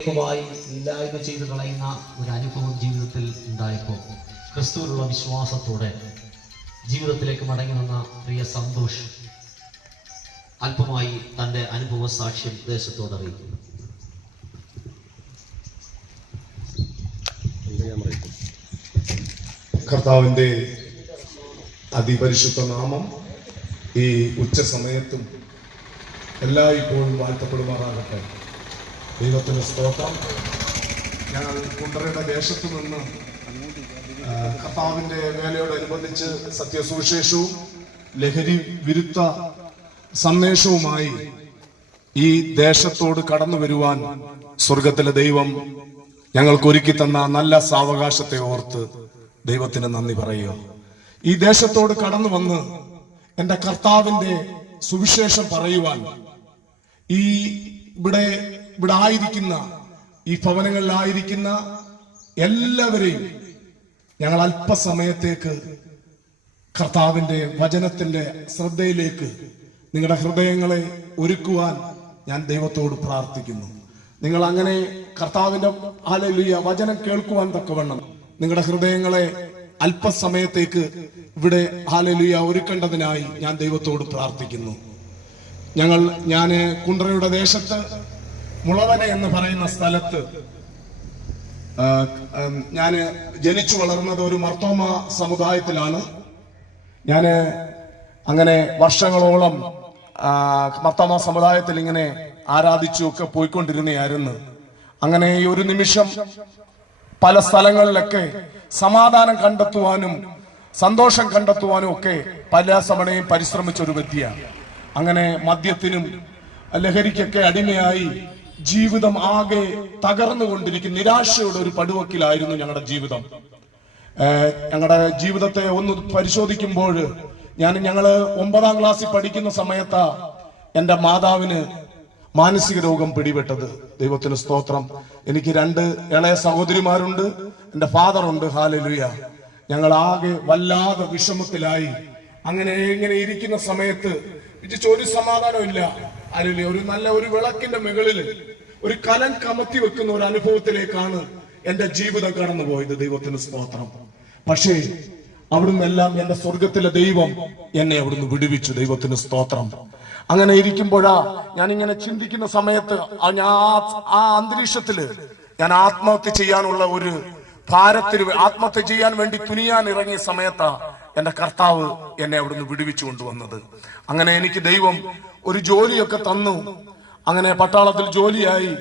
ായി ഇല്ലായ്മ ചെയ്ത് കളയുന്ന ഒരു അനുഭവം ജീവിതത്തിൽ ഉണ്ടായപ്പോൾ ക്രിസ്തുവിലുള്ള വിശ്വാസത്തോടെ ജീവിതത്തിലേക്ക് മടങ്ങി വന്ന പ്രിയ സന്തോഷ് അല്പമായി തന്റെ അനുഭവ സാക്ഷ്യം ദേശത്തോട് അറിയിക്കുന്നു കർത്താവിന്റെ അതിപരിശുദ്ധ നാമം ഈ ഉച്ച സമയത്തും എല്ലായ്പ്പോഴും വാഴ്ത്തപ്പെടുമാറാകട്ടെ. ദൈവത്തിന് സ്തോത്രം. ഞങ്ങൾ കുണ്ടറയുടെ ദേശത്ത് നിന്ന് കർത്താവിന്റെ വേലയോടനുബന്ധിച്ച് സത്യസുവിശേഷവും ലഹരി വിരുദ്ധ സന്ദേശവുമായി ഈ ദേശത്തോട് കടന്നു വരുവാൻ സ്വർഗത്തിലെ ദൈവം ഞങ്ങൾക്ക് ഒരുക്കി തന്ന നല്ല സാവകാശത്തെ ഓർത്ത് ദൈവത്തിന് നന്ദി പറയുക. ഈ ദേശത്തോട് കടന്നു വന്ന് എന്റെ കർത്താവിന്റെ സുവിശേഷം പറയുവാൻ ഈ ഇവിടെ ഇവിടെ ആയിരിക്കുന്ന ഈ ഭവനങ്ങളിലായിരിക്കുന്ന എല്ലാവരെയും ഞങ്ങൾ അല്പസമയത്തേക്ക് കർത്താവിന്റെ വചനത്തിന്റെ ശ്രദ്ധയിലേക്ക് നിങ്ങളുടെ ഹൃദയങ്ങളെ ഒരുക്കുവാൻ ഞാൻ ദൈവത്തോട് പ്രാർത്ഥിക്കുന്നു. നിങ്ങൾ അങ്ങനെ കർത്താവിന്റെ ആലലിയ വചനം കേൾക്കുവാൻ തക്കവണ്ണം നിങ്ങളുടെ ഹൃദയങ്ങളെ അല്പസമയത്തേക്ക് ഇവിടെ ആലലിയ ഒരുക്കേണ്ടതിനായി ഞാൻ ദൈവത്തോട് പ്രാർത്ഥിക്കുന്നു. ഞങ്ങൾ ഞാൻ കുണ്ടറയുടെ ദേശത്ത് മുളവന എന്ന് പറയുന്ന സ്ഥലത്ത് ഞാൻ ജനിച്ചു വളർന്നത് ഒരു മർത്തോമ സമുദായത്തിലാണ്. ഞാൻ അങ്ങനെ വർഷങ്ങളോളം മർത്തോമ സമുദായത്തിൽ ഇങ്ങനെ ആരാധിച്ചു ഒക്കെ പോയിക്കൊണ്ടിരുന്നയായിരുന്നു. അങ്ങനെ ഈ ഒരു നിമിഷം പല സ്ഥലങ്ങളിലൊക്കെ സമാധാനം കണ്ടെത്തുവാനും സന്തോഷം കണ്ടെത്തുവാനും ഒക്കെ പല സമണയും പരിശ്രമിച്ച ഒരു വ്യക്തിയാണ്. അങ്ങനെ മദ്യത്തിനും ലഹരിക്കൊക്കെ അടിമയായി ജീവിതം ആകെ തകർന്നുകൊണ്ടിരിക്കും നിരാശയുടെ ഒരു പടുവക്കിലായിരുന്നു ഞങ്ങളുടെ ജീവിതം. ഞങ്ങളുടെ ജീവിതത്തെ ഒന്ന് പരിശോധിക്കുമ്പോൾ ഞാൻ ഞങ്ങൾ ഒമ്പതാം ക്ലാസ്സിൽ പഠിക്കുന്ന സമയത്താ എന്റെ മാതാവിന് മാനസിക രോഗം പിടിപെട്ടത്. ദൈവത്തിന് സ്തോത്രം. എനിക്ക് രണ്ട് ഇളയ സഹോദരിമാരുണ്ട് എന്റെ ഫാദർ ഉണ്ട് ഹാലലുയ. ഞങ്ങൾ ആകെ വല്ലാതെ വിഷമത്തിലായി. അങ്ങനെ ഇങ്ങനെ ഇരിക്കുന്ന സമയത്ത് ഒരു സമാധാനമില്ല അല്ലെ ഒരു നല്ല ഒരു വിളക്കിന്റെ മുകളിൽ ഒരു കലം കമത്തി വെക്കുന്ന ഒരു അനുഭവത്തിലേക്കാണ് എന്റെ ജീവിതം കടന്നുപോയത് ദൈവത്തിന് സ്തോത്രം. പക്ഷേ അവിടുന്ന് എല്ലാം എന്റെ സ്വർഗത്തിലെ ദൈവം എന്നെ അവിടുന്ന് വിടുവിച്ചു ദൈവത്തിന് സ്തോത്രം. അങ്ങനെ ഇരിക്കുമ്പോഴാ ഞാൻ ഇങ്ങനെ ചിന്തിക്കുന്ന സമയത്ത് ഞാൻ ആ- അന്തരീക്ഷത്തിൽ ഞാൻ ആത്മഹത്യ ചെയ്യാനുള്ള ഒരു ഭാരത്തിന് ആത്മഹത്യ ചെയ്യാൻ വേണ്ടി തുനിയാൻ ഇറങ്ങിയ സമയത്താ എന്റെ കർത്താവ് എന്നെ അവിടുന്ന് വിടുവിച്ചു കൊണ്ടുവന്നത്. അങ്ങനെ എനിക്ക് ദൈവം ഒരു ജോലിയൊക്കെ തന്നു. അങ്ങനെ പട്ടാളത്തിൽ ജോലിയായി.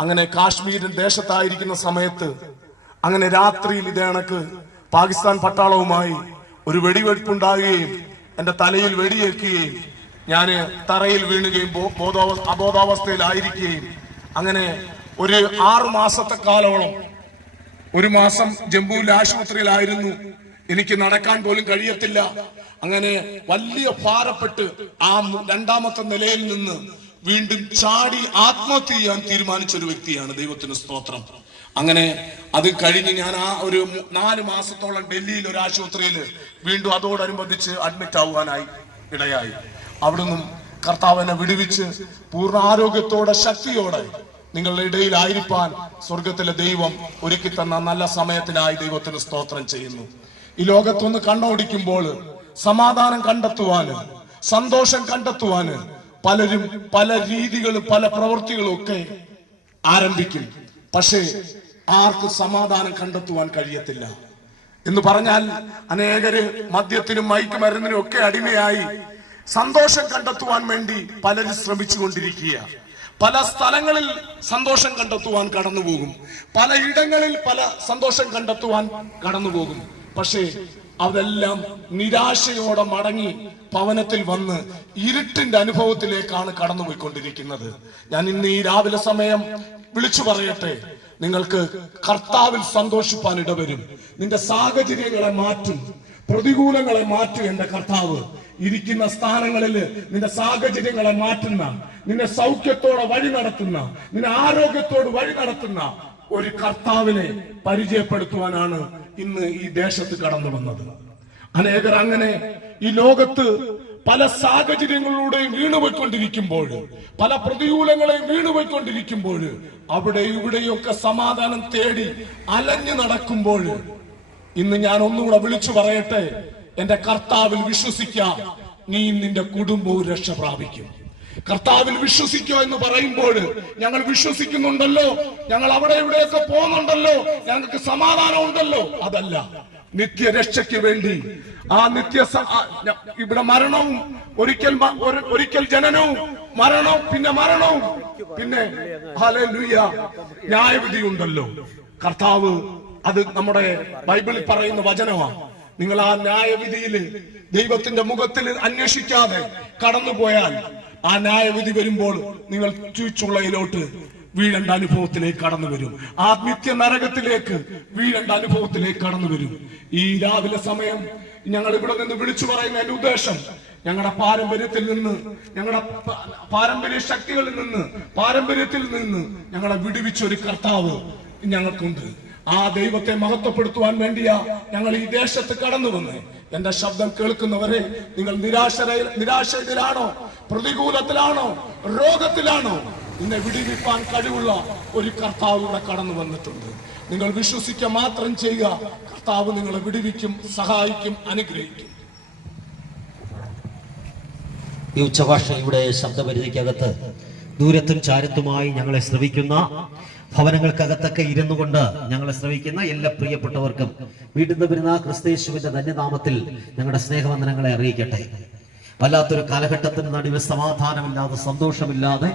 അങ്ങനെ കാശ്മീരിൻ ദേശത്തായിരിക്കുന്ന സമയത്ത് അങ്ങനെ രാത്രിയിൽ ഇതേ കണക്ക് പാകിസ്ഥാൻ പട്ടാളവുമായി ഒരു വെടിവെയ്പുണ്ടാകുകയും എന്റെ തലയിൽ വെടിയേക്കുകയും ഞാൻ തറയിൽ വീണുകയും അബോധാവസ്ഥയിലായിരിക്കുകയും അങ്ങനെ ഒരു ആറു മാസത്തെ കാലോളം ഒരു മാസം ജമ്മുവിലെ ആശുപത്രിയിലായിരുന്നു. എനിക്ക് നടക്കാൻ പോലും കഴിയത്തില്ല. അങ്ങനെ വലിയ ഭാരപ്പെട്ട് ആ രണ്ടാമത്തെ നിലയിൽ നിന്ന് വീണ്ടും ചാടി ആത്മഹത്യ ചെയ്യാൻ തീരുമാനിച്ച ഒരു വ്യക്തിയാണ് ദൈവത്തിന് സ്തോത്രം. അങ്ങനെ അത് കഴിഞ്ഞ് ഞാൻ ആ ഒരു നാല് മാസത്തോളം ഡൽഹിയിൽ ഒരു ആശുപത്രിയിൽ വീണ്ടും അതോടനുബന്ധിച്ച് അഡ്മിറ്റ് ആവാനായി ഇടയായി. അവിടുന്ന് കർത്താവിനെ വിടുവിച്ച് പൂർണ ആരോഗ്യത്തോടെ ശക്തിയോടെ നിങ്ങളുടെ ഇടയിൽ ഇടയിലായിരിക്കാൻ സ്വർഗത്തിലെ ദൈവം ഒരുക്കി തന്ന നല്ല സമയത്തിനായി ദൈവത്തിന് സ്തോത്രം ചെയ്യുന്നു. ഈ ലോകത്തൊന്ന് കണ്ണോടിക്കുമ്പോൾ സമാധാനം കണ്ടെത്തുവാന് സന്തോഷം കണ്ടെത്തുവാന് പലരും പല രീതികളും പല പ്രവൃത്തികളും ഒക്കെ ആരംഭിക്കും. പക്ഷേ ആർക്ക് സമാധാനം കണ്ടെത്തുവാൻ കഴിയത്തില്ല. എന്ന് പറഞ്ഞാൽ അനേകര് മദ്യത്തിനും മയക്കുമരുന്നിനും ഒക്കെ അടിമയായി സന്തോഷം കണ്ടെത്തുവാൻ വേണ്ടി പലരും ശ്രമിച്ചു കൊണ്ടിരിക്കുക പല സ്ഥലങ്ങളിൽ സന്തോഷം കണ്ടെത്തുവാൻ കടന്നുപോകും. പല ഇടങ്ങളിൽ പല സന്തോഷം കണ്ടെത്തുവാൻ കടന്നുപോകും. പക്ഷേ അതെല്ലാം നിരാശയോടെ മടങ്ങി ഭവനത്തിൽ വന്ന് ഇരുട്ടിന്റെ അനുഭവത്തിലേക്കാണ് കടന്നുപോയിക്കൊണ്ടിരിക്കുന്നത്. ഞാൻ ഇന്ന് ഈ രാവിലെ സമയം വിളിച്ചു പറയട്ടെ. നിങ്ങൾക്ക് കർത്താവിൽ സന്തോഷിപ്പാൻ ഇടവരും. നിന്റെ സാഹചര്യങ്ങളെ മാറ്റും. പ്രതികൂലങ്ങളെ മാറ്റും എന്റെ കർത്താവ്. ഇരിക്കുന്ന സ്ഥാനങ്ങളിൽ നിന്റെ സാഹചര്യങ്ങളെ മാറ്റുന്ന നിന്നെ സൗഖ്യത്തോടെ വഴി നടത്തുന്ന നിന്നെ ആരോഗ്യത്തോട് വഴി നടത്തുന്ന ഒരു കർത്താവിനെ പരിചയപ്പെടുത്തുവാനാണ് ഇന്ന് ഈ ദേശത്ത് കടന്നു വന്നത്. അനേകർ അങ്ങനെ ഈ ലോകത്ത് പല സാഹചര്യങ്ങളിലൂടെയും വീണുപോയിക്കൊണ്ടിരിക്കുമ്പോൾ പല പ്രതികൂലങ്ങളെയും വീണുപോയിക്കൊണ്ടിരിക്കുമ്പോൾ അവിടെ ഇവിടെയൊക്കെ സമാധാനം തേടി അലഞ്ഞു നടക്കുമ്പോൾ ഇന്ന് ഞാൻ ഒന്നുകൂടെ വിളിച്ചു പറയട്ടെ? എന്റെ കർത്താവിൽ വിശ്വസിക്കാം. നീ നിന്റെ കുടുംബവും രക്ഷ പ്രാപിക്കും. കർത്താവിൽ വിശ്വസിക്കുക എന്ന് പറയുമ്പോൾ ഞങ്ങൾ വിശ്വസിക്കുന്നുണ്ടല്ലോ ഞങ്ങൾ അവിടെ ഇവിടെയൊക്കെ പോകുന്നുണ്ടല്ലോ ഞങ്ങൾക്ക് സമാധാനം ഉണ്ടല്ലോ. അതല്ല നിത്യരക്ഷയ്ക്ക് വേണ്ടി. ആ നിത്യ ഇവിടെ മരണവും ഒരിക്കൽ ഒരിക്കൽ ജനനവും മരണവും പിന്നെ മരണവും പിന്നെ ന്യായവിധി ഉണ്ടല്ലോ കർത്താവ് അത് നമ്മുടെ ബൈബിളിൽ പറയുന്ന വചനമാണ് നിങ്ങൾ ആ ന്യായവിധിയിൽ ദൈവത്തിന്റെ മുഖത്തിൽ അന്വേഷിക്കാതെ കടന്നുപോയാൽ ആ ന്യായവിധി വരുമ്പോൾ നിങ്ങൾ ചുച്ചുള്ളയിലോട്ട് വീഴേണ്ട അനുഭവത്തിലേക്ക് കടന്നു വരും. ആത്മിത്യ നരകത്തിലേക്ക് വീഴേണ്ട അനുഭവത്തിലേക്ക് കടന്നു വരും. ഈ രാവിലെ സമയം ഞങ്ങൾ ഇവിടെ നിന്ന് വിളിച്ചു പറയുന്ന എന്റെ ഉദ്ദേശം ഞങ്ങളുടെ പാരമ്പര്യത്തിൽ നിന്ന് ഞങ്ങളുടെ പാരമ്പര്യ ശക്തികളിൽ നിന്ന് പാരമ്പര്യത്തിൽ നിന്ന് ഞങ്ങളെ വിടുവിച്ച ഒരു കർത്താവ് ഞങ്ങൾക്കുണ്ട്. ആ ദൈവത്തെ മഹത്വപ്പെടുത്തുവാൻ വേണ്ടിയാ ഞങ്ങൾ ഈ ദേശത്ത് കടന്നു വന്ന്. എന്റെ ശബ്ദം കേൾക്കുന്നവരെ നിങ്ങൾ നിരാശ നിരാശയിലാണോ? പ്രതികൂലത്തിലാണോ? രോഗത്തിലാണോ? നിന്നെ വിടിവിപ്പാൻ കഴിവുള്ള ഒരു കർത്താവ് കടന്നു വന്നിട്ടുണ്ട്. നിങ്ങൾ വിശ്വസിക്കുക മാത്രം ചെയ്യുക. കർത്താവ് നിങ്ങളെ വിടിവിക്കും സഹായിക്കും അനുഗ്രഹിക്കും. ഈ ഉച്ചഭാഷ ഇവിടെ ശബ്ദപരിധിക്കകത്ത് ദൂരത്തും ചാരത്തുമായി ഞങ്ങളെ ശ്രവിക്കുന്ന ഭവനങ്ങൾക്കകത്തൊക്കെ ഇരുന്നു കൊണ്ട് ഞങ്ങളെ ശ്രവിക്കുന്ന എല്ലാ പ്രിയപ്പെട്ടവർക്കും വീട്ടിൽ നിന്ന് വരുന്ന ക്രിസ്തയേശുവിന്റെ ധന്യനാമത്തിൽ ഞങ്ങളുടെ സ്നേഹവന്ദനങ്ങളെ അറിയിക്കട്ടെ. വല്ലാത്തൊരു കാലഘട്ടത്തിന് നടുവിൽ സമാധാനമില്ലാതെ സന്തോഷമില്ലാതെ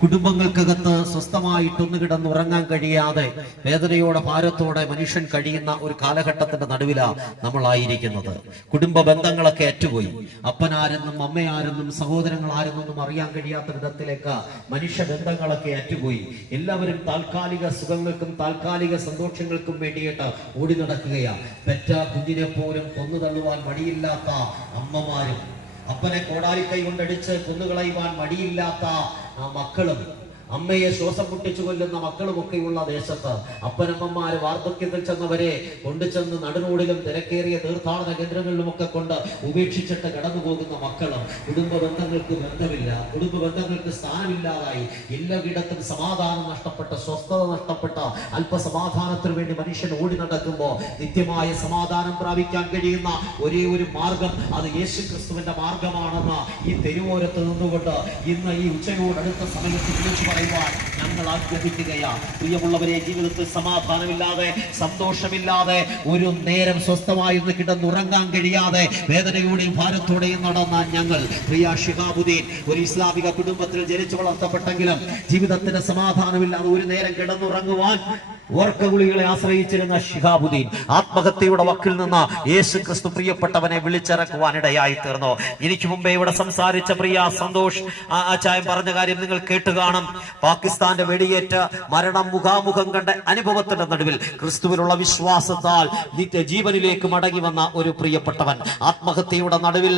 കുടുംബങ്ങൾക്കകത്ത് സ്വസ്ഥമായിട്ടൊന്നു കിടന്നുറങ്ങാൻ കഴിയാതെ വേദനയോടെ ഭാരത്തോടെ മനുഷ്യൻ കഴിയുന്ന ഒരു കാലഘട്ടത്തിന്റെ നടുവിലാണ് നമ്മളായിരിക്കുന്നത്. കുടുംബ ബന്ധങ്ങളൊക്കെ അറ്റുപോയി അപ്പനാരെന്നും അമ്മയാരെന്നും സഹോദരങ്ങൾ ആരെന്നൊന്നും അറിയാൻ കഴിയാത്ത വിധത്തിലേക്ക് മനുഷ്യ ബന്ധങ്ങളൊക്കെ അറ്റുപോയി എല്ലാവരും താൽക്കാലിക സുഖങ്ങൾക്കും താൽക്കാലിക സന്തോഷങ്ങൾക്കും വേണ്ടിയിട്ട് ഓടി നടക്കുകയാണ് പെറ്റ കുഞ്ഞിനെ പോലും കൊന്നു തള്ളുവാൻ വഴിയില്ലാത്ത അമ്മമാരും അപ്പനെ കോടാലിക്കൈ കൊണ്ടടിച്ച് കൊന്നുകളയുവാൻ മടിയില്ലാത്ത ആ മക്കളും അമ്മയെ ശ്വാസം മുട്ടിച്ചു കൊല്ലുന്ന മക്കളുമൊക്കെയുള്ള ദേശത്ത് അപ്പനമ്മമാര് വാർദ്ധക്യത്തിൽ ചെന്നവരെ കൊണ്ടുചെന്ന് നടുനോടിലും തിരക്കേറിയ തീർത്ഥാടന കേന്ദ്രങ്ങളിലുമൊക്കെ കൊണ്ട് ഉപേക്ഷിച്ചിട്ട് കടന്നു പോകുന്ന മക്കളും കുടുംബ ബന്ധങ്ങൾക്ക് ബന്ധമില്ല കുടുംബ ബന്ധങ്ങൾക്ക് സ്ഥാനമില്ലാതായി എല്ലായിടത്തും സമാധാനം നഷ്ടപ്പെട്ട സ്വസ്ഥത നഷ്ടപ്പെട്ട അല്പസമാധാനത്തിന് വേണ്ടി മനുഷ്യൻ ഓടി നടക്കുമ്പോൾ നിത്യമായ സമാധാനം പ്രാപിക്കാൻ കഴിയുന്ന ഒരേ ഒരു മാർഗം അത് യേശു ക്രിസ്തുവിന്റെ മാർഗമാണെന്ന് ഈ തെരുവോരത്ത് നിന്നുകൊണ്ട് ഇന്ന് ഈ ഉച്ചയോടടുത്ത സമയത്ത് വിളിച്ചു പറയുവാൻ ഞങ്ങൾ ആഗ്രഹിക്കുകയാണ് പ്രിയമുള്ളവരെ ജീവിതത്തിൽ സമാധാനമില്ലാതെ സന്തോഷമില്ലാതെ ഒരു നേരം സ്വസ്ഥമായി ഒന്ന് കിടന്നുറങ്ങാൻ കഴിയാതെ വേദനയോടെയും ഭാരത്തോടെയും നടന്ന ഞങ്ങൾ പ്രിയ ഷിഹാബുദ്ദീൻ ഒരു ഇസ്ലാമിക കുടുംബത്തിൽ ജനിച്ചു വളർത്തപ്പെട്ടെങ്കിലും ജീവിതത്തിന് സമാധാനമില്ലാതെ ഒരു നേരം കിടന്നുറങ്ങുവാൻ ഓർക്കഗുളികളെ ആശ്രയിച്ചിരുന്ന ഷിഹാബുദ്ദീൻ ആത്മഹത്യയുടെ വക്കിൽ നിന്ന് യേശു ക്രിസ്തു പ്രിയപ്പെട്ടവനെ വിളിച്ചിറക്കുവാൻ ഇടയായി തീർന്നു എനിക്ക് മുമ്പേ ഇവിടെ സംസാരിച്ച പ്രിയ സന്തോഷ് ആ ആചാര്യം പറഞ്ഞ കാര്യം നിങ്ങൾ കേട്ട് കാണും. പാകിസ്ഥാന്റെ വെടിയേറ്റ് മരണം മുഖാമുഖം കണ്ട അനുഭവത്തിന്റെ നടുവിൽ ക്രിസ്തുവിലുള്ള വിശ്വാസത്താൽ നിത്യ ജീവനിലേക്ക് മടങ്ങി വന്ന ഒരു പ്രിയപ്പെട്ടവൻ. ആത്മഹത്യയുടെ നടുവിൽ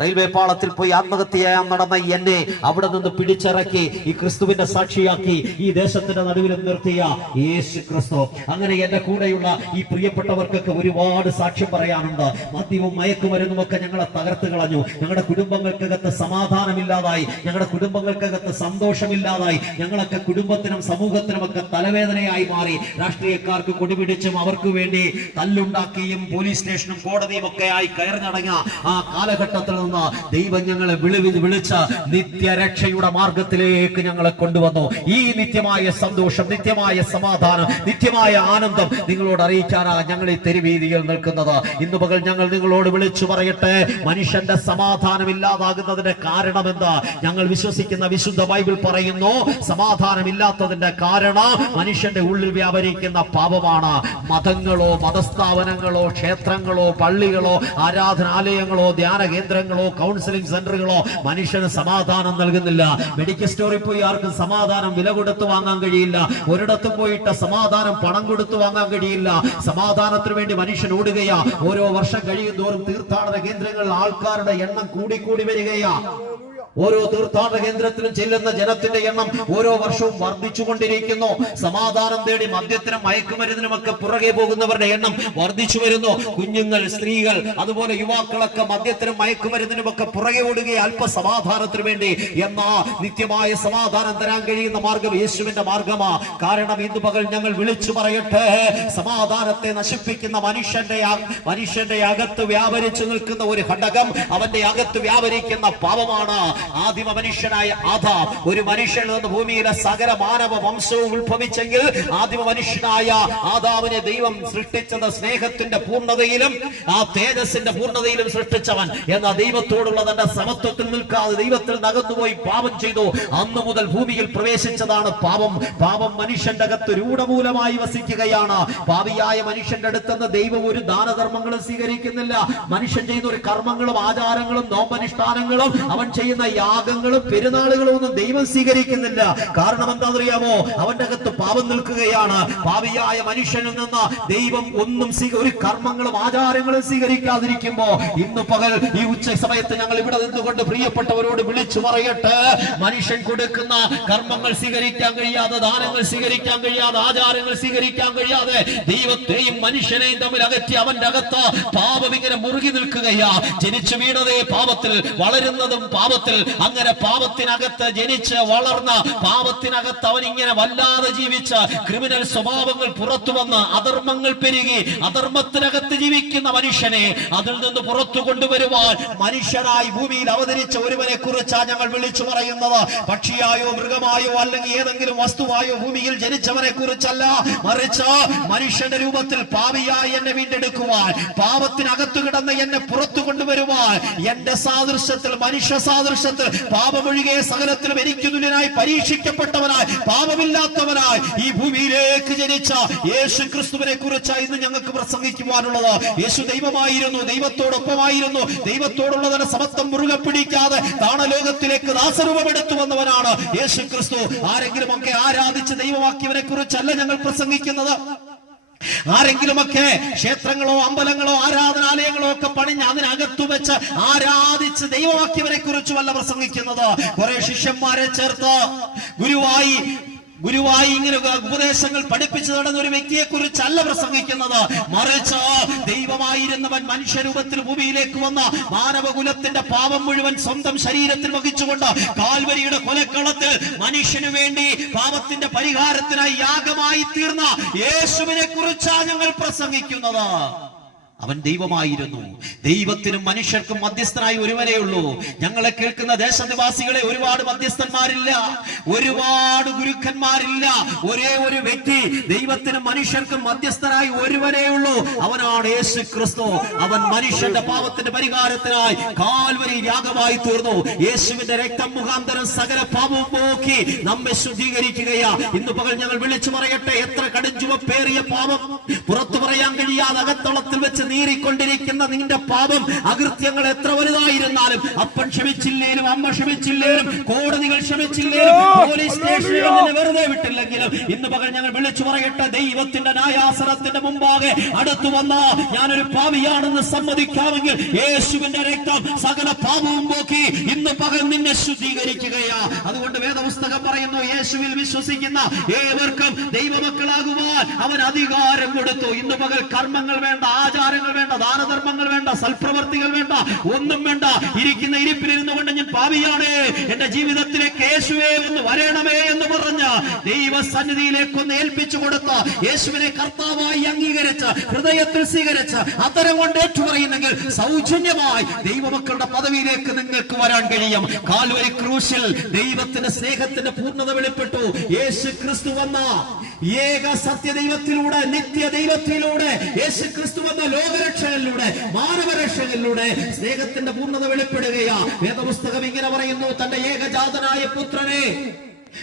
റെയിൽവേ പാളത്തിൽ പോയി ആത്മഹത്യയാൻ നടന്ന എന്നെ അവിടെ നിന്ന് പിടിച്ചിറക്കി ഈ ക്രിസ്തുവിന്റെ സാക്ഷിയാക്കി ഈ ദേശത്തിന്റെ നടുവിൽ നിർത്തിയ യേശു ക്രിസ്തു അങ്ങനെ എന്റെ കൂടെയുള്ള ഈ പ്രിയപ്പെട്ടവർക്കൊക്കെ ഒരുപാട് സാക്ഷ്യം പറയാനുണ്ട്. മദ്യവും മയക്കുമരുന്നും ഒക്കെ ഞങ്ങളെ തകർത്ത് കളഞ്ഞു. ഞങ്ങളുടെ കുടുംബങ്ങൾക്കകത്ത് സമാധാനമില്ലാതായി. ഞങ്ങളുടെ കുടുംബങ്ങൾക്കകത്ത് സന്തോഷമില്ലാതായി. ഞങ്ങളൊക്കെ കുടുംബത്തിനും സമൂഹത്തിനും ഒക്കെ തലവേദനയായി മാറി. രാഷ്ട്രീയക്കാർക്ക് കൊടിപിടിച്ചും അവർക്ക് വേണ്ടി തല്ലുണ്ടാക്കിയും പോലീസ് സ്റ്റേഷനും കോടതിയും ഒക്കെ ആയി കയറിഞ്ഞടങ്ങിയ ആ കാലഘട്ടത്തിൽ നിന്ന് ദൈവം ഞങ്ങളെ വിളി വിളിച്ച നിത്യരക്ഷയുടെ മാർഗത്തിലേക്ക് ഞങ്ങളെ കൊണ്ടുവന്നു. ഈ നിത്യമായ സന്തോഷം നിത്യമായ സമാധാനം നിത്യമായ ആനന്ദം നിങ്ങളോട് അറിയിക്കാനാ ഞങ്ങൾ ഈ തെരുവീതിയിൽ നിൽക്കുന്നത്. ഇന്ന് പകൽ ഞങ്ങൾ നിങ്ങളോട് വിളിച്ചു പറയട്ടെ. മനുഷ്യന്റെ സമാധാനം ഇല്ലാതാകുന്നതിന്റെ കാരണം എന്താ? ഞങ്ങൾ വിശ്വസിക്കുന്ന വിശുദ്ധ ബൈബിൾ പറയുന്നു സമാധാനം ഇല്ലാത്തതിന്റെ കാരണം മനുഷ്യന്റെ ഉള്ളിൽ വ്യാപരിക്കുന്ന പാപമാണ്. മതങ്ങളോ മതസ്ഥാപനങ്ങളോ ക്ഷേത്രങ്ങളോ പള്ളികളോ ആരാധനാലയങ്ങളോ ധ്യാന കേന്ദ്രങ്ങളോ കൗൺസിലിംഗ് സെന്ററുകളോ മനുഷ്യന് സമാധാനം നൽകുന്നില്ല. മെഡിക്കൽ സ്റ്റോറിൽ പോയി ആർക്കും സമാധാനം വില കൊടുത്ത് വാങ്ങാൻ കഴിയില്ല. ഒരിടത്തും പോയിട്ട് സമാധാനം പണം കൊടുത്ത് വാങ്ങാൻ കഴിയില്ല. സമാധാനത്തിന് വേണ്ടി മനുഷ്യൻ ഓടുകയാ. ഓരോ വർഷം കഴിയും തോറും തീർത്ഥാടന കേന്ദ്രങ്ങളിൽ ആൾക്കാരുടെ എണ്ണം കൂടിക്കൂടി വരികയാ. ഓരോ തീർത്ഥാടന കേന്ദ്രത്തിലും ചെല്ലുന്ന ജനത്തിന്റെ എണ്ണം ഓരോ വർഷവും വർദ്ധിച്ചുകൊണ്ടിരിക്കുന്നു. സമാധാനം തേടി മദ്യത്തിനും മയക്കുമരുന്നിനുമൊക്കെ പുറകെ പോകുന്നവരുടെ എണ്ണം വർദ്ധിച്ചു വരുന്നു. കുഞ്ഞുങ്ങൾ സ്ത്രീകൾ അതുപോലെ യുവാക്കളൊക്കെ മദ്യത്തിനും മയക്കുമരുന്നിനുമൊക്കെ പുറകെ ഓടുകയും അല്പ സമാധാനത്തിന് വേണ്ടി എന്നാ നിത്യമായ സമാധാനം തരാൻ കഴിയുന്ന മാർഗം യേശുവിന്റെ മാർഗമാ. കാരണം ഇന്ന് പകൽ ഞങ്ങൾ വിളിച്ചു പറയട്ടെ. സമാധാനത്തെ നശിപ്പിക്കുന്ന മനുഷ്യന്റെ മനുഷ്യന്റെ അകത്ത് വ്യാപരിച്ചു നിൽക്കുന്ന ഒരു ഘടകം അവന്റെ അകത്ത് വ്യാപരിക്കുന്ന പാപമാണ്. ആദിമ മനുഷ്യനായ ആദാം ഒരു മനുഷ്യനിൽ നിന്ന് ഭൂമിയിലെ സകല മാനവ വംശവും ഉത്ഭവിച്ചെങ്കിൽ ആദിമ മനുഷ്യനായ ആദാവിനെ ദൈവം സൃഷ്ടിച്ചത് സ്നേഹത്തിന്റെ പൂർണതയിലും ആ തേജസ്സിന്റെ പൂർണതയിലും സൃഷ്ടിച്ചവൻ. എന്ന ദൈവത്തോടുള്ള തന്റെ സമത്വത്തിൽ നിൽക്കാതെ ദൈവത്തിൽ നകന്നുപോയി പാപം ചെയ്തു. അന്നു മുതൽ ഭൂമിയിൽ പ്രവേശിച്ചതാണ് പാപം. പാപം മനുഷ്യന്റെ അകത്ത് രൂഢമൂലമായി വസിക്കുകയാണ്. പാപിയായ മനുഷ്യന്റെ അടുത്തുനിന്ന് ദൈവം ഒരു ദാനധർമ്മങ്ങളും സ്വീകരിക്കുന്നില്ല. മനുഷ്യൻ ചെയ്യുന്ന ഒരു കർമ്മങ്ങളും ആചാരങ്ങളും നോമ്പനുഷ്ഠാനങ്ങളും അവൻ ചെയ്യുന്ന യാഗങ്ങളും പെരുന്നാളുകളും ഒന്നും ദൈവം സ്വീകരിക്കുന്നില്ല. കാരണം എന്താണെന്നറിയാമോ? അവന്റെ അകത്ത് പാപം നിൽക്കുകയാണ്. പാവിയായ മനുഷ്യനിൽ നിന്ന് ദൈവം ഒന്നും ഒരു കർമ്മങ്ങളും ആചാരങ്ങളും സ്വീകരിക്കാതിരിക്കുമ്പോ ഇന്ന് പകൽ ഈ ഉച്ച സമയത്ത് ഞങ്ങൾ ഇവിടെ നിന്നുകൊണ്ട് പ്രിയപ്പെട്ടവരോട് വിളിച്ചു പറയട്ടെ. മനുഷ്യൻ കൊടുക്കുന്ന കർമ്മങ്ങൾ സ്വീകരിക്കാൻ കഴിയാതെ ദാനങ്ങൾ സ്വീകരിക്കാൻ കഴിയാതെ ആചാരങ്ങൾ സ്വീകരിക്കാൻ കഴിയാതെ ദൈവത്തെയും മനുഷ്യനെയും തമ്മിൽ അകറ്റി അവന്റെ അകത്ത് പാപം ഇങ്ങനെ മുറുകി നിൽക്കുകയാ. ജനിച്ചു വീണതേ പാപത്തിൽ വളരുന്നതും പാപത്തിൽ അങ്ങനെ പാപത്തിനകത്ത് ജനിച്ച് വളർന്ന പാപത്തിനകത്ത് അവൻ ഇങ്ങനെ വല്ലാതെ ജീവിച്ച ക്രിമിനൽ സ്വഭാവങ്ങൾ പുറത്തു വന്ന് അധർമ്മങ്ങൾ പെരുകി അധർമ്മത്തിനകത്ത് ജീവിക്കുന്ന മനുഷ്യനെ അതിൽ നിന്ന് പുറത്തു കൊണ്ടുവരുവാൻ മനുഷ്യനായി ഭൂമിയിൽ അവതരിച്ച ഒരുവനെ കുറിച്ചാണ് ഞങ്ങൾ വിളിച്ചു പറയുന്നത്. പക്ഷിയായോ മൃഗമായോ അല്ലെങ്കിൽ ഏതെങ്കിലും വസ്തുവായോ ഭൂമിയിൽ ജനിച്ചവനെ കുറിച്ചല്ല. മറിച്ച് മനുഷ്യന്റെ രൂപത്തിൽ പാവിയായി എന്നെ വീണ്ടെടുക്കുവാൻ പാപത്തിനകത്തു കിടന്ന് എന്നെ പുറത്തു കൊണ്ടുവരുവാൻ എന്റെ സാദൃശ്യത്തിൽ മനുഷ്യ സാദൃശ്യത്തിൽ പാപമൊഴികെ സകലത്തിലും എനിക്ക് പരീക്ഷിക്കപ്പെട്ടവനായി പാപമില്ലാത്തവനായി ഈ ഭൂമിയിലേക്ക് ജനിച്ച യേശു ക്രിസ്തുവിനെ കുറിച്ചാണ് ഇന്ന് ഞങ്ങൾക്ക് പ്രസംഗിക്കുവാനുള്ളത്. യേശു ദൈവമായിരുന്നു ദൈവത്തോടൊപ്പമായിരുന്നു. ദൈവത്തോടുള്ള തന്നെ സമത്വം മുറുകെ പിടിക്കാതെ താണലോകത്തിലേക്ക് ദാസരൂപമെടുത്തു വന്നവനാണ് യേശു ക്രിസ്തു ആരെങ്കിലും ഒക്കെ ആരാധിച്ച് ദൈവമാക്കിയവനെ കുറിച്ചല്ല ഞങ്ങൾ പ്രസംഗിക്കുന്നത്? ആരെങ്കിലുമൊക്കെ ക്ഷേത്രങ്ങളോ അമ്പലങ്ങളോ ആരാധനാലയങ്ങളോ ഒക്കെ പണിഞ്ഞ് അതിനകത്തു വെച്ച് ആരാധിച്ച് ദൈവവാക്യവരെ കുറിച്ചുമല്ല പ്രസംഗിക്കുന്നത്. കുറെ ശിഷ്യന്മാരെ ചേർത്ത് ഗുരുവായി ഗുരുവായി ഇങ്ങനെ ഉപദേശങ്ങൾ പഠിപ്പിച്ചു നടന്ന ഒരു വ്യക്തിയെ കുറിച്ചല്ല പ്രസംഗിക്കുന്നത്. മറിച്ച് ദൈവമായിരുന്നവൻ മനുഷ്യരൂപത്തിൽ ഭൂമിയിലേക്ക് വന്ന മാനവകുലത്തിന്റെ പാപം മുഴുവൻ സ്വന്തം ശരീരത്തിൽ വഹിച്ചുകൊണ്ട് കാൽവരിയുടെ കൊലക്കളത്തിൽ മനുഷ്യനു വേണ്ടി പാപത്തിന്റെ പരിഹാരത്തിനായി യാഗമായി തീർന്ന യേശുവിനെ കുറിച്ചാണ് ഞങ്ങൾ പ്രസംഗിക്കുന്നത്. അവൻ ദൈവമായിരുന്നു. ദൈവത്തിനും മനുഷ്യർക്കും മധ്യസ്ഥനായി ഒരുവനേ ഉള്ളൂ. ഞങ്ങളെ കേൾക്കുന്ന ദേശനിവാസികളെ ഒരുപാട് മധ്യസ്ഥന്മാരില്ല. ഒരുപാട് ഗുരുക്കന്മാരില്ല. ഒരേ ഒരു വ്യക്തി ദൈവത്തിനും മനുഷ്യർക്കും മധ്യസ്ഥനായി ഒരുവനേ ഉള്ളൂ. അവനാണ് യേശു ക്രിസ്തു. അവൻ മനുഷ്യന്റെ പാപത്തിന്റെ പരിഹാരത്തിനായി കാൽവരി യാഗമായി തീർന്നു. യേശുവിന്റെ രക്തം മുഖാന്തരം സകല പാപവും പോക്കി നമ്മെ ശുദ്ധീകരിക്കുകയാ. ഇന്ന് പകൽ ഞങ്ങൾ വിളിച്ചു പറയട്ടെ എത്ര കടുഞ്ചുവപ്പേറിയ പാപം. പുറത്തു പറയാൻ കഴിയാതെ അകത്തളത്തിൽ വെച്ച് നീറിക്കൊണ്ടിരിക്കുന്ന നിന്റെ പാപം അകൃത്യങ്ങൾ എത്ര വലുതായിരുന്നാലും അപ്പൻ ക്ഷമിച്ചില്ലേലും അമ്മ ക്ഷമിച്ചില്ലേലും കോടതികൾ ക്ഷമിച്ചില്ലേലും പോലീസ് സ്റ്റേഷനിൽ വെറുതെ വിട്ടില്ലെങ്കിലും ഇന്ന് പകൽ ഞങ്ങൾ വിളിച്ചു പറയട്ടെ ദൈവത്തിന്റെ ന്യായാസനത്തിന്റെ മുമ്പാകെ അടുത്തു വന്ന ഞാനൊരു പാവിയാണെന്ന് സമ്മതിക്കാമെങ്കിൽ യേശുവിന്റെ രക്തം സകല പാപവും പോക്കി ഇന്ന് പകൽ നിന്നെ ശുദ്ധീകരിക്കുകയാ. അതുകൊണ്ട് വേദപുസ്തകം പറയുന്നു യേശുവിൽ വിശ്വസിക്കുന്ന ഏവർക്കും ദൈവമക്കളാകുവാൻ അവൻ അധികാരം കൊടുത്തു. ഇന്ന് പകൽ കർമ്മങ്ങൾ വേണ്ട ആചാരങ്ങൾ വേണ്ട ദാനധർമ്മങ്ങൾ വേണ്ട സൽപ്രവർത്തികൾ വേണ്ട ഒന്നും വേണ്ട. ഇരിക്കുന്ന ഇരിപ്പിലിരുന്നു കൊണ്ട് ഞാൻ പാവിയാണ് എന്റെ ജീവിതത്തിലേക്ക് യേശുവേ ഒന്ന് വരണമേ എന്ന് പറഞ്ഞ ദൈവസന്നിധിയിലേക്ക് ഒന്ന് ഏൽപ്പിച്ചു കൊടുത്ത യേശുവിനെ കർത്താവായി അംഗീകരിച്ച് ഹൃദയത്തിൽ സ്വീകരിച്ച് അത്തരം കൊണ്ട് ഏറ്റുപറയുന്നെങ്കിൽ സൗജന്യമായി ദൈവമക്കളുടെ പദവിയിലേക്ക് നിങ്ങൾക്ക് വരാൻ കഴിയും. കാൽവരി ക്രൂശിൽ ദൈവത്തിന്റെ സ്നേഹത്തിന്റെ പൂർണത വെളിപ്പെട്ടു. യേശു ക്രിസ്തു വന്ന ഏക സത്യ ദൈവത്തിലൂടെ നിത്യ ദൈവത്തിലൂടെ യേശു ക്രിസ്തു വന്ന ലോകരക്ഷകളിലൂടെ മാനവരക്ഷകളിലൂടെ സ്നേഹത്തിന്റെ പൂർണത വെളിപ്പെടുകയാ. വേദപുസ്തകം ഇങ്ങനെ പറയുന്നു തന്റെ ഏകജാതനായ പുത്രനെ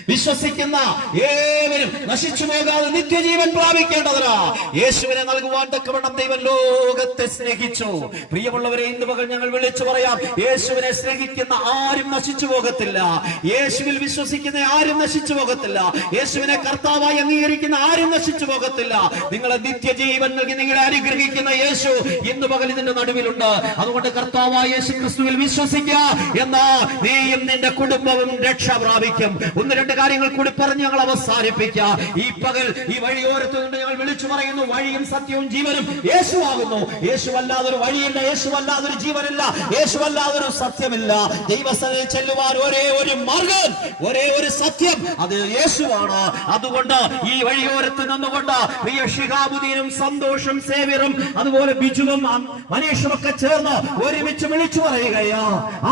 വിശ്വസിക്കുന്ന ഏവരും നശിച്ചു പോകാതെ നിത്യജീവൻ പ്രാപിക്കേണ്ടതരാ യേശുവിനെ നൽകുവാൻ തക്കവണ്ണം ദൈവം ലോകത്തെ സ്നേഹിച്ചു. പ്രിയമുള്ളവരെ ഇന്ന് പകൽ ഞങ്ങൾ വിളിച്ചു പറയാം യേശുവിനെ സ്നേഹിക്കുന്ന ആരും നശിച്ചു പോകത്തില്ല. യേശുവിൽ വിശ്വസിക്കുന്ന ആരും നശിച്ചു പോകത്തില്ല. യേശുവിനെ കർത്താവായി അംഗീകരിക്കുന്ന ആരും നശിച്ചു പോകത്തില്ല. നിങ്ങളെ നിത്യജീവൻ നൽകി നിങ്ങളെ അനുഗ്രഹിക്കുന്ന യേശു ഇന്ന് പകൽ ഇതിന്റെ നടുവിലുണ്ട്. അതുകൊണ്ട് കർത്താവായ യേശു ക്രിസ്തുവിൽ വിശ്വസിക്കുക എന്നാ നീയും നിന്റെ കുടുംബവും രക്ഷ പ്രാപിക്കും. ഒന്ന് രണ്ട് കാര്യങ്ങൾ കൂടി പറഞ്ഞ് ഞങ്ങൾ അവസാനിപ്പിക്കുക ഈ പകൽ ഈ വഴിയോരത്ത് നിന്ന് ഞങ്ങൾ വിളിച്ചു പറയുന്നു. വഴിയും സത്യവും ജീവനും യേശു ആകുന്നു യേശു അല്ലാതൊരു വഴിയില്ല യേശു അല്ലാതൊരു ജീവനില്ല യേശു അല്ലാതൊരു സത്യമില്ല. ദൈവസ്ഥയിൽ ചെല്ലുവാൻ ഒരേ ഒരു മാർഗം ഒരേ ഒരു സത്യം അത് യേശുവാണ്. അതുകൊണ്ട് ഈ വഴിയോരത്ത് നിന്നുകൊണ്ട് പ്രിയ ഷിഹാബുദ്ദീനും സന്തോഷം സേവ്യറും അതുപോലെ ബിജുവും മനീഷും ഒക്കെ ചേർന്ന് ഒരുമിച്ച് വിളിച്ചു പറയുകയാ.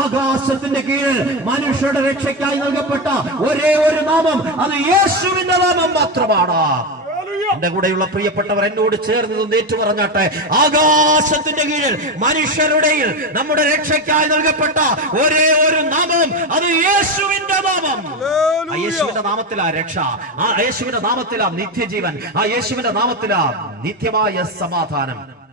ആകാശത്തിന്റെ കീഴിൽ മനുഷ്യരുടെ രക്ഷയ്ക്കായി നൽകപ്പെട്ട ഒരേ ഒരു നാമം. അത് യേശുവിന്റെ നാമം മാത്രമാണ്. എന്റെ കൂടെയുള്ള പ്രിയപ്പെട്ടവർ എന്നോട് ചേർന്ന് ഇതൊന്ന് ഏറ്റു പറഞ്ഞാട്ടെ ആകാശത്തിന്റെ കീഴിൽ മനുഷ്യരുടെ നമ്മുടെ രക്ഷയ്ക്കായി നൽകപ്പെട്ട ഒരേ ഒരു നാമം അത് യേശുവിന്റെ നാമം. ആ യേശുവിന്റെ നാമത്തിലാ രക്ഷ. ആ യേശുവിന്റെ നാമത്തിലാ നിത്യജീവൻ. ആ യേശുവിന്റെ നാമത്തിലാ നിത്യമായ സമാധാനം.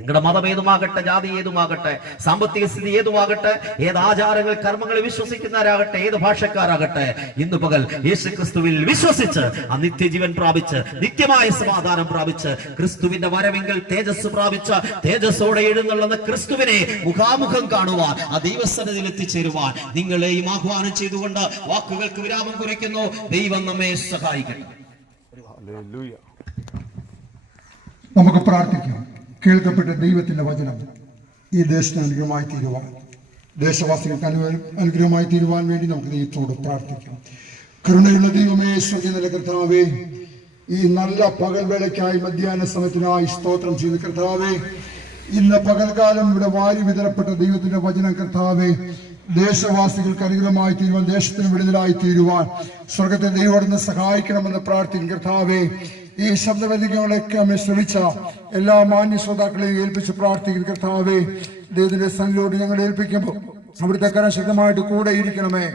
നിങ്ങളുടെ മതം ഏതുമാകട്ടെ ജാതി ഏതുമാകട്ടെ സാമ്പത്തിക സ്ഥിതി ഏതുമാകട്ടെ ഏത് ആചാരങ്ങൾ കർമ്മങ്ങൾ വിശ്വസിക്കുന്നവരാകട്ടെ ഏത് ഭാഷക്കാരാകട്ടെ ഇന്ന് പകൽ യേശു ക്രിസ്തുവിൽ വിശ്വസിച്ച് ആ നിത്യജീവൻ പ്രാപിച്ച് നിത്യമായ സമാധാനം പ്രാപിച്ച് ക്രിസ്തുവിന്റെ വരവെങ്കിൽ തേജസ് പ്രാപിച്ച തേജസ്സോടെ എഴുന്നള്ളുന്ന ക്രിസ്തുവിനെ മുഖാമുഖം കാണുവാൻ ആ ദൈവസന്നിധിയിൽ എത്തിച്ചേരുവാൻ നിങ്ങളെയും ആഹ്വാനം ചെയ്തുകൊണ്ട് വാക്കുകൾക്ക് വിരാമം കുറിക്കുന്നു. ദൈവം നമ്മെ സഹായിക്കട്ടെ. നമുക്ക് പ്രാർത്ഥിക്കാം. കേൾക്കപ്പെട്ട ദൈവത്തിന്റെ വചനം ഈ ദേശത്തിന് അനുഗ്രഹമായി തീരുവാൻ ദേശവാസികൾക്ക് അനു- അനുഗ്രഹമായി തീരുവാൻ വേണ്ടി നമുക്ക് ദൈവത്തോട് പ്രാർത്ഥിക്കാം. കരുണയുള്ള ദൈവമേ സ്വർഗീയ കർത്താവേ ഈ നല്ല പകൽ വേളയ്ക്കായി മധ്യാഹ്ന സമയത്തിനായി സ്തോത്രം ചെയ്ത് കർത്താവേ ഇന്ന് പകൽകാലം ഇവിടെ വാരി വിതരപ്പെട്ട ദൈവത്തിന്റെ വചനം കർത്താവേ ദേശവാസികൾക്ക് അനുഗ്രഹമായി തീരുവാൻ ദേശത്തിന് വിടുതലായി തീരുവാൻ സ്വർഗത്തെ ദൈവം സഹായിക്കണമെന്ന് പ്രാർത്ഥിക്കും കർത്താവേ. ഈ ശബ്ദവേദികളൊക്കെ അമ്മ ശ്രമിച്ച എല്ലാ മാന്യ ശ്രോതാക്കളെയും ഏൽപ്പിച്ച് പ്രാർത്ഥിക്കുന്ന കർത്താവേ ദൈവത്തിന്റെ സന്നിലോട് ഞങ്ങൾ ഏൽപ്പിക്കുമ്പോൾ അവിടുത്തെ കരം ശക്തമായിട്ട് കൂടെ ഇരിക്കണമേ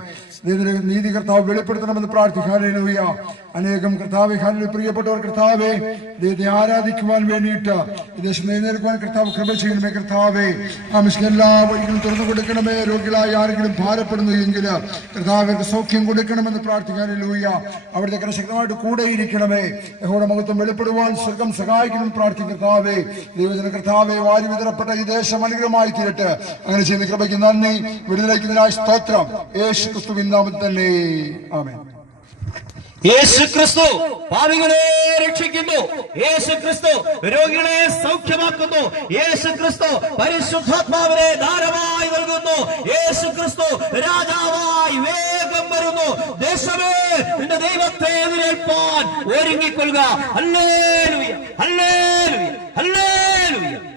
നീതി കർത്താവ് വെളിപ്പെടുത്തണമെന്ന് പ്രാർത്ഥിക്കാനൂയ അനേകം കർത്താവെ ഹാലിൽ പ്രിയപ്പെട്ടവർ കർത്താവെ ദൈവത്തെ ആരാധിക്കുവാൻ വേണ്ടിയിട്ട് ദേശം എഴുന്നേൽക്കുവാൻ കർത്താവ് കൃപ ചെയ്യണമേ കർത്താവെ. ആ മിഷൻ എല്ലാ വഴികളും തുറന്നു കൊടുക്കണമേ. രോഗികളായി ആരെങ്കിലും ഭാരപ്പെടുന്നു എങ്കിൽ കർത്താവേക്ക് സൗഖ്യം കൊടുക്കണമെന്ന് പ്രാർത്ഥിക്കാനൂയ അവിടുത്തെ കരം ശക്തമായിട്ട് കൂടെ ഇരിക്കണമേ യഹോടെ മഹത്വം വെളിപ്പെടുവാൻ സ്വർഗം സഹായിക്കണം പ്രാർത്ഥിക്കും കർത്താവേ. ദൈവജന കർത്താവെ വാരി വിതരപ്പെട്ട ഈ ദേശം അനുഗ്രഹമായി തീരട്ടെ. അങ്ങനെ ചെയ്യുന്ന കൃപയ്ക്ക് നന്ദി. വിടുതലയ്ക്കുന്നതിനായി സ്തോത്രം. യേശു നാമത്തിൽ തന്നെ. ആമേൻ. യേശു ക്രിസ്തു പാവികളെ രക്ഷിക്കുന്നു. യേശു ക്രിസ്തു രോഗികളെ സൗഖ്യമാക്കുന്നു. യേശു ക്രിസ്തു പരിശുദ്ധാത്മാവിനെ ദാരമായി നൽകുന്നു. യേശു ക്രിസ്തു രാജാവായി വേഗം വരുന്നു. ദേശമേ നിന്റെ ദൈവത്തെ എതിരേൽപ്പാൻ ഒരുങ്ങിക്കൊള്ളുക. Hallelujah hallelujah hallelujah.